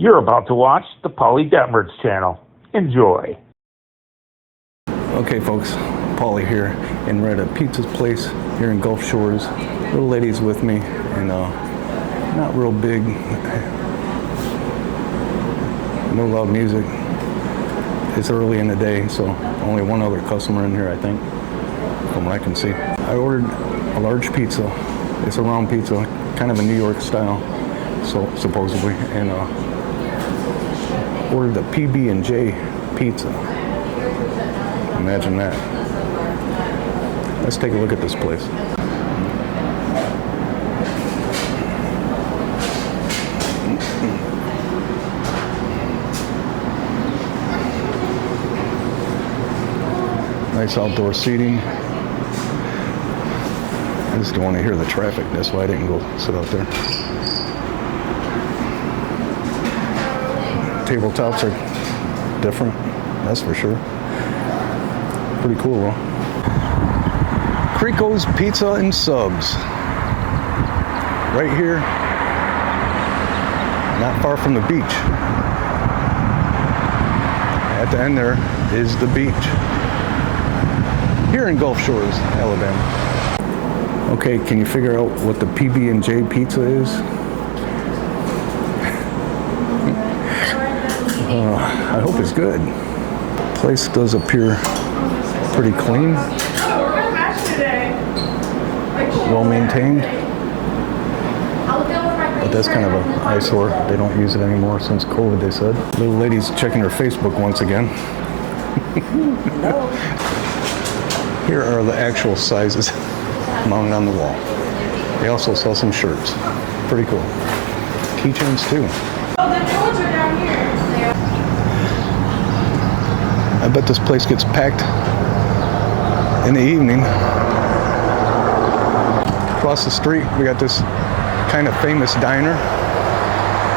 You're about to watch the Paulie Detmers channel. Enjoy. Okay folks, Paulie here, and we're at a pizza place here in Gulf Shores. Little lady's with me, and not real big, no loud music. It's early in the day, so only one other customer in here, I think, from what I can see. I ordered a large pizza. It's a round pizza, kind of a New York style, so supposedly, and ordered a PB&J pizza. Imagine that. Let's take a look at this place. Nice outdoor seating. I just don't want to hear the traffic. That's why I didn't go sit out there. Tabletops are different, that's for sure. Pretty cool though. CRICO'S Pizza and Subs. Right here, not far from the beach. At the end there is the beach. Here in Gulf Shores, Alabama. Okay, can you figure out what the PB&J pizza is? I hope it's good. Place does appear pretty clean, well maintained, but that's kind of an eyesore. They don't use it anymore since COVID, they said. Little lady's checking her Facebook once again. Here are the actual sizes mounted on the wall. They also sell some shirts. Pretty cool. Keychains too. Oh, the doors are down here. I bet this place gets packed in the evening. Across the street, we got this kind of famous diner.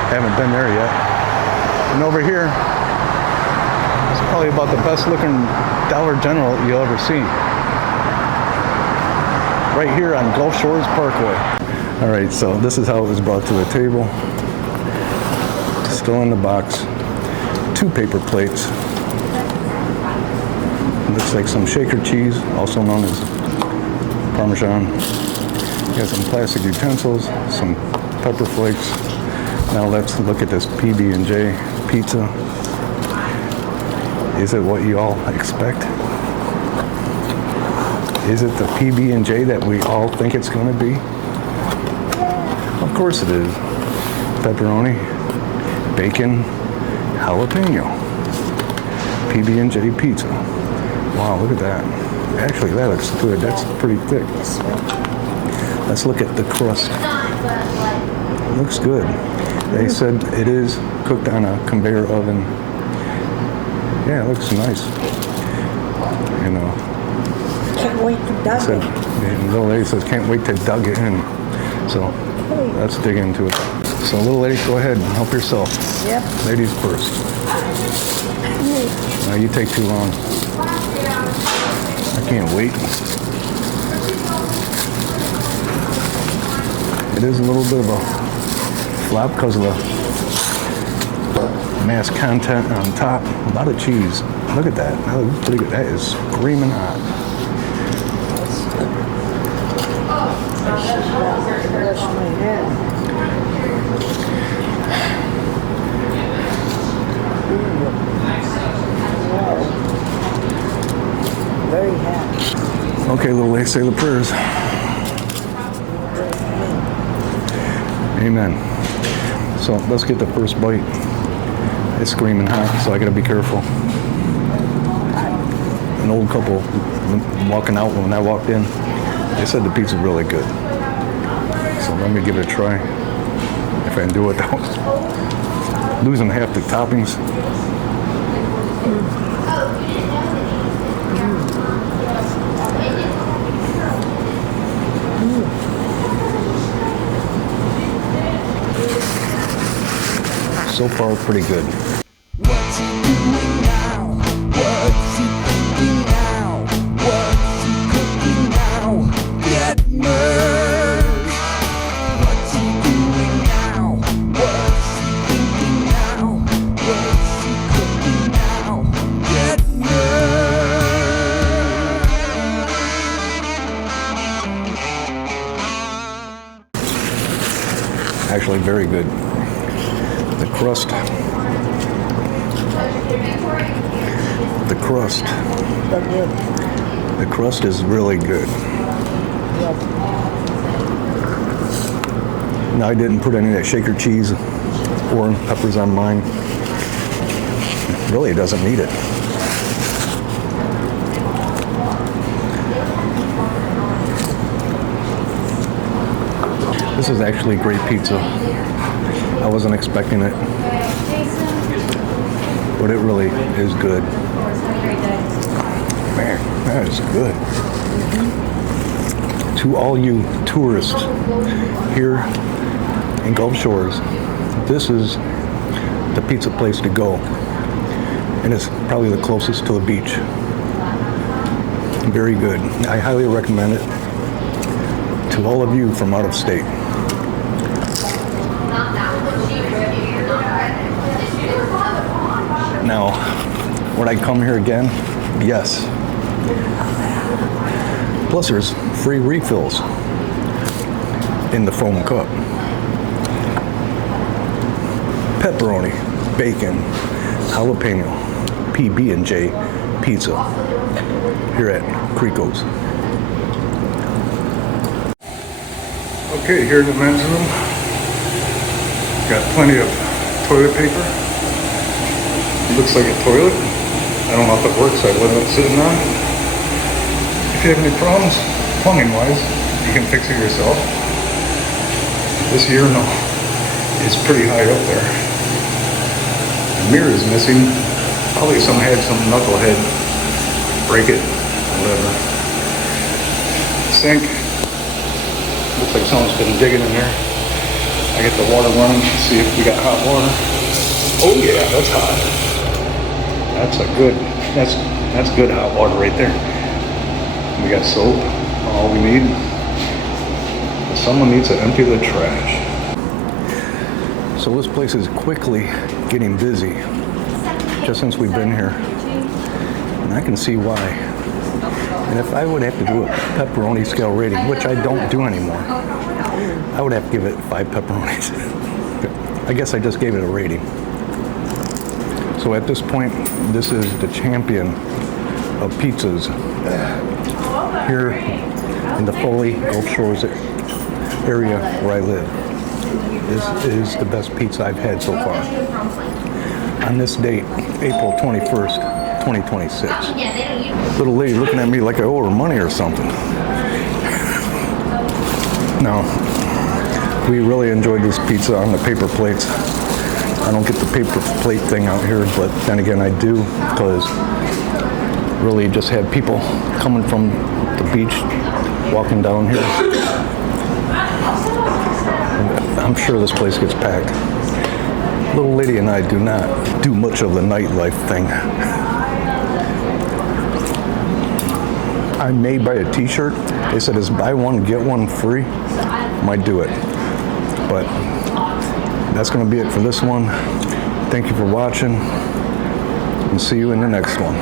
Haven't been there yet. And over here, it's probably about the best looking Dollar General you'll ever see. Right here on Gulf Shores Parkway. All right, so this is how it was brought to the table. Still in the box. 2 paper plates. Looks like some shaker cheese, also known as Parmesan. Got some plastic utensils, some pepper flakes. Now let's look at this PB&J pizza. Is it what you all expect? Is it the PB&J that we all think it's going to be? Of course it is. Pepperoni, bacon, jalapeno. PB&J pizza. Wow, look at that. Actually, that looks good. That's pretty thick. Let's look at the crust. It looks good. They said it is cooked on a conveyor oven. Yeah, it looks nice. You know. Can't wait to dug it. The little lady says, can't wait to dug it in. So let's dig into it. So little lady, go ahead and help yourself. Yep. Ladies first. No, you take too long. I can't wait. It is a little bit of a flop because of the mass content on top. A lot of cheese. Look at that. That looks pretty good. That is screaming hot. Wash my head. Wow. Very happy. Okay, little lady, say the prayers. Amen. So let's get the first bite. It's screaming hot, so I gotta be careful. An old couple walking out when I walked in, they said the pizza's really good. So let me give it a try. If I can do it without losing half the toppings. So far, pretty good. What's he doing now? What's he thinking now? What's he cooking now? Detmers. What's he doing now? What's he thinking now? very good. The crust. The crust. But good. The crust is really good. Yep. Now I didn't put any of that shaker cheese or peppers on mine. Really doesn't need it. This is actually great pizza. I wasn't expecting it, but it really is good. Man, that is good. To all you tourists here in Gulf Shores, this is the pizza place to go. And it's probably the closest to the beach. Very good. I highly recommend it to all of you from out of state. Now, would I come here again? Yes. Plus there's free refills in the foam cup. Pepperoni, bacon, jalapeno, PB&J pizza here at CRICO'S. Okay, here in the men's room, got plenty of toilet paper. It looks like a toilet. I don't know if it works, I wasn't sitting on it. If you have any problems, plumbing wise, you can fix it yourself. This urinal is pretty high up there. The mirror is missing. Probably some knucklehead break it, whatever. Sink. Looks like someone's been digging in there. I get the water running, see if we got hot water. Oh yeah, that's hot. That's good hot water right there. We got soap, all we need. Someone needs to empty the trash. So this place is quickly getting busy, just since we've been here. And I can see why. And if I would have to do a pepperoni scale rating, which I don't do anymore, I would have to give it 5 pepperonis. I guess I just gave it a rating. So at this point, this is the champion of pizzas here in the Foley Gulf Shores area where I live. This is the best pizza I've had so far. On this date, April 21st, 2026. Little lady looking at me like I owe her money or something. No, we really enjoyed this pizza on the paper plates. I don't get the paper plate thing out here, but then again I do, because really just had people coming from the beach walking down here. I'm sure this place gets packed. Little lady and I do not do much of the nightlife thing. I may buy a t-shirt. They said it's buy one, get one free. Might do it. But that's going to be it for this one. Thank you for watching, and see you in the next one.